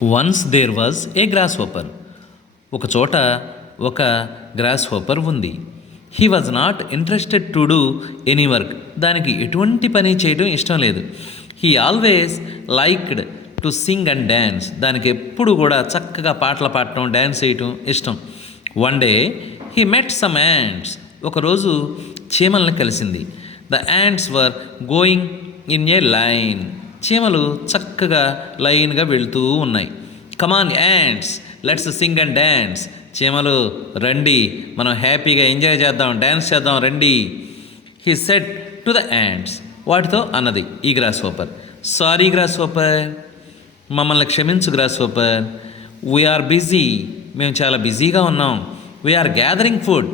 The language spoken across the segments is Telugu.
Once there was a grasshopper. ఒక చోట ఒక గ్రాస్ హోపర్ ఉంది. He was not interested to do any work. దానికి ఎటువంటి పని చేయడం ఇష్టం లేదు. He always liked to sing and dance. దానికి ఎప్పుడు కూడా చక్కగా పాటలు పాడటం, డ్యాన్స్ చేయటం ఇష్టం. One day he met some ants. ఒకరోజు చీమల్ని కలిసింది. The ants were going in a line. చీమలు చక్కగా లైన్గా వెళ్తూ ఉన్నాయి. Come on ants, let's sing and dance. చీమలు రండి, మనం హ్యాపీగా ఎంజాయ్ చేద్దాం, డ్యాన్స్ చేద్దాం రండి. He said to the ants. వాటితో అన్నది ఈ grasshopper. Sorry grasshopper, మమ్మల్ని క్షమించు గ్రాస్ హోపర్. వీఆర్ బిజీ, మేము చాలా బిజీగా ఉన్నాం. We're gathering food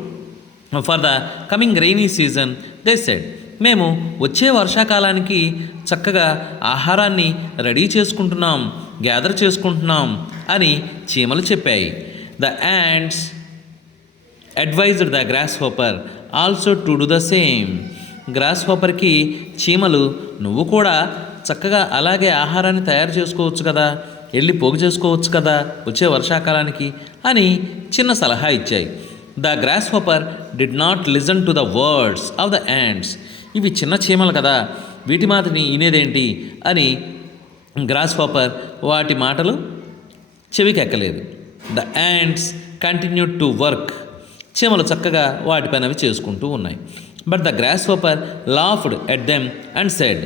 for the coming rainy season. They said. మేము వచ్చే వర్షాకాలానికి చక్కగా ఆహారాన్ని రెడీ చేసుకుంటున్నాం, గ్యాదర్ చేసుకుంటున్నాం అని చీమలు చెప్పాయి. The ants advised the grasshopper also to do the same. గ్రాస్ హోపర్కి చీమలు, నువ్వు కూడా చక్కగా అలాగే ఆహారాన్ని తయారు చేసుకోవచ్చు కదా, వెళ్ళి పోగు చేసుకోవచ్చు కదా వచ్చే వర్షాకాలానికి అని చిన్న సలహా ఇచ్చాయి. The grasshopper did not listen to the words of the ants. ఇవి చిన్న చీమలు కదా, వీటి మాటని వినేదేంటి అని గ్రాస్ హోపర్ వాటి మాటలు చెవికెక్కలేదు. The ants continued to work. చీమలు చక్కగా వాటి పని అవి చేసుకుంటూ ఉన్నాయి. But the grasshopper laughed at them and said.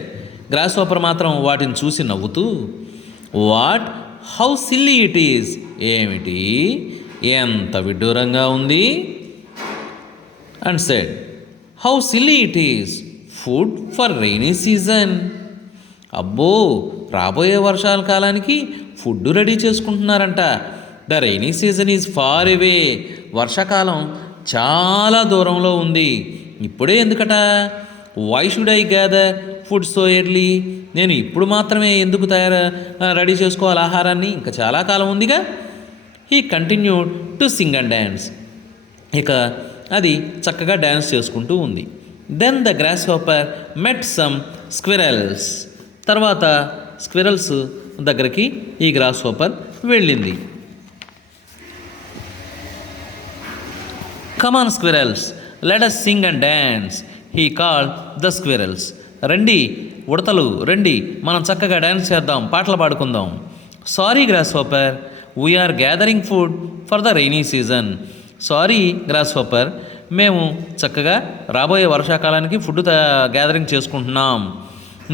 Grasshopper మాత్రం వాటిని చూసి నవ్వుతూ, what, how silly it is. ఏమిటి, ఎంత విడ్డూరంగా ఉంది. And said, how silly it is, food for rainy season. అబ్బో, రాబోయే వర్షాల కాలానికి ఫుడ్ రెడీ చేసుకుంటున్నారంట. The rainy season is far away. వర్షాకాలం చాలా దూరంలో ఉంది. ఇప్పుడే ఎందుకట. Why should I gather food so early. నేను ఇప్పుడు మాత్రమే ఎందుకు రెడీ చేసుకోవాలి ఆహారాన్ని, ఇంకా చాలా కాలం ఉందిగా. He continued to sing and dance. ఇక అది చక్కగా డ్యాన్స్ చేసుకుంటూ ఉంది. Then the grasshopper met some squirrels. తర్వాత స్క్విరల్స్ దగ్గరికి ఈ గ్రాస్ హోపర్ వెళ్ళింది. Come on squirrels, let us sing and dance. He called the squirrels. రండి ఉడతలు రండి, మనం చక్కగా డ్యాన్స్ చేద్దాం, పాటలు పాడుకుందాం. Sorry grasshopper, we are gathering food for the rainy season. Sorry grasshopper, మేము చక్కగా రాబోయే వర్షాకాలానికి ఫుడ్ గ్యాదరింగ్ చేసుకుంటున్నాం.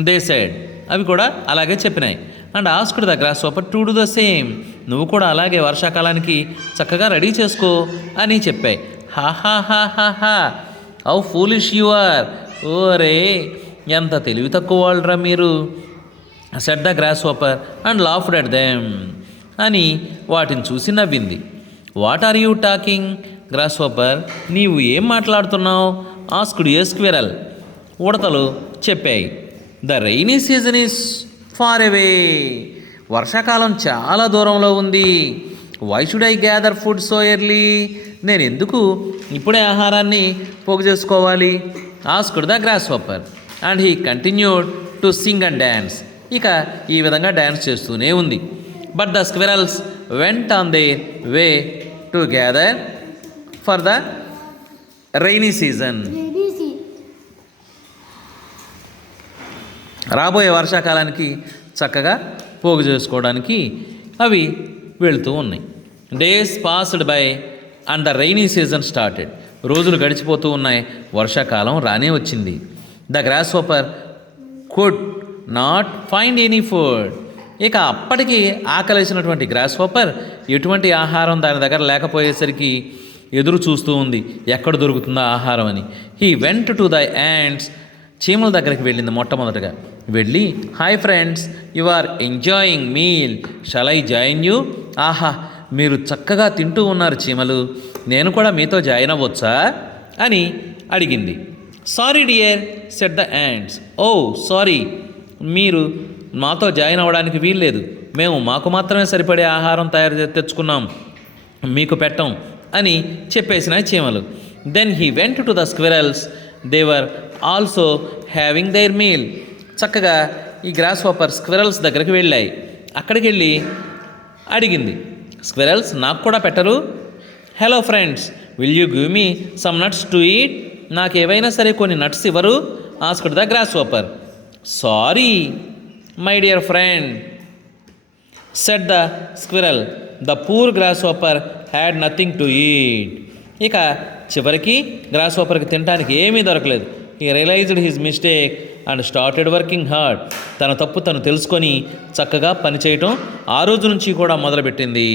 They said. అవి కూడా అలాగే చెప్పినాయి. And asked the grasshopper to do the same. నువ్వు కూడా అలాగే వర్షాకాలానికి చక్కగా రెడీ చేసుకో అని చెప్పాయి. హా హా హా హా హా, హౌ ఫూలిష్ యు ఆర్. ఓరే, ఎంత తెలివి తక్కువ వాళ్ళరా మీరు. Said the grasshopper and laughed at them. అని వాటిని చూసి నవ్వింది. What are you talking grasshopper, నీవు ఏం మాట్లాడుతున్నావు. Asked a squirrel. ఉడతలు చెప్పాయి. The rainy season is far away. వర్షాకాలం చాలా దూరంలో ఉంది. Why should I gather food so early. నేను ఎందుకు ఇప్పుడే ఆహారాన్ని పోగు చేసుకోవాలి. Asked the grasshopper and he continued to sing and dance. ఇక ఈ విధంగా డ్యాన్స్ చేస్తూనే ఉంది. But the squirrels went on their way to gather for the rainy season. రాబోయే వర్షాకాలానికి చక్కగా పోగు చేసుకోవడానికి అవి వెళ్తూ ఉన్నాయి. Days passed by and the rainy season started. రోజులు గడిచిపోతూ ఉన్నాయి, వర్షాకాలం రానే వచ్చింది. The grasshopper could not find any food. ఇక అప్పటికి ఆకలేసినటువంటి గ్రాస్ హోపర్ ఎటువంటి ఆహారం దాని దగ్గర లేకపోయేసరికి ఎదురు చూస్తూ ఉంది, ఎక్కడ దొరుకుతుందో ఆహారం అని. He went to the ants. చీమల దగ్గరికి వెళ్ళింది మొట్టమొదటగా. వెళ్ళి, hi friends, you are enjoying meal, shall I join you. ఆహా, మీరు చక్కగా తింటూ ఉన్నారు చీమలు, నేను కూడా మీతో జాయిన్ అవ్వచ్చా అని అడిగింది. Sorry dear said the ants. Oh sorry, మీరు మాతో జాయిన్ అవ్వడానికి వీల్లేదు. మేము మాకు మాత్రమే సరిపడే ఆహారం తెచ్చుకున్నాం, మీకు పెట్టం అని చెప్పేసిన చీమలు. Then he went to the squirrels. They were also having their meal. చక్కగా ఈ గ్రాస్ హోపర్ స్క్విరల్స్ దగ్గరికి వెళ్ళాయి. అక్కడికి వెళ్ళి అడిగింది. స్క్విరల్స్ నాకు కూడా పెట్టరు? Hello friends, will you give me some nuts to eat? నాకు ఏవైనా సరే కొన్ని నట్స్ ఇవ్వరు? Asked the grasshopper. Sorry my dear friend, said the squirrel. The poor grasshopper had nothing to eat. ఇక చివరికి గ్రాస్ హోపర్కి తినడానికి ఏమీ దొరకలేదు. He realised his mistake and started working hard. తన తప్పు తను తెలుసుకొని చక్కగా పనిచేయటం ఆ రోజు నుంచి కూడా మొదలుపెట్టింది.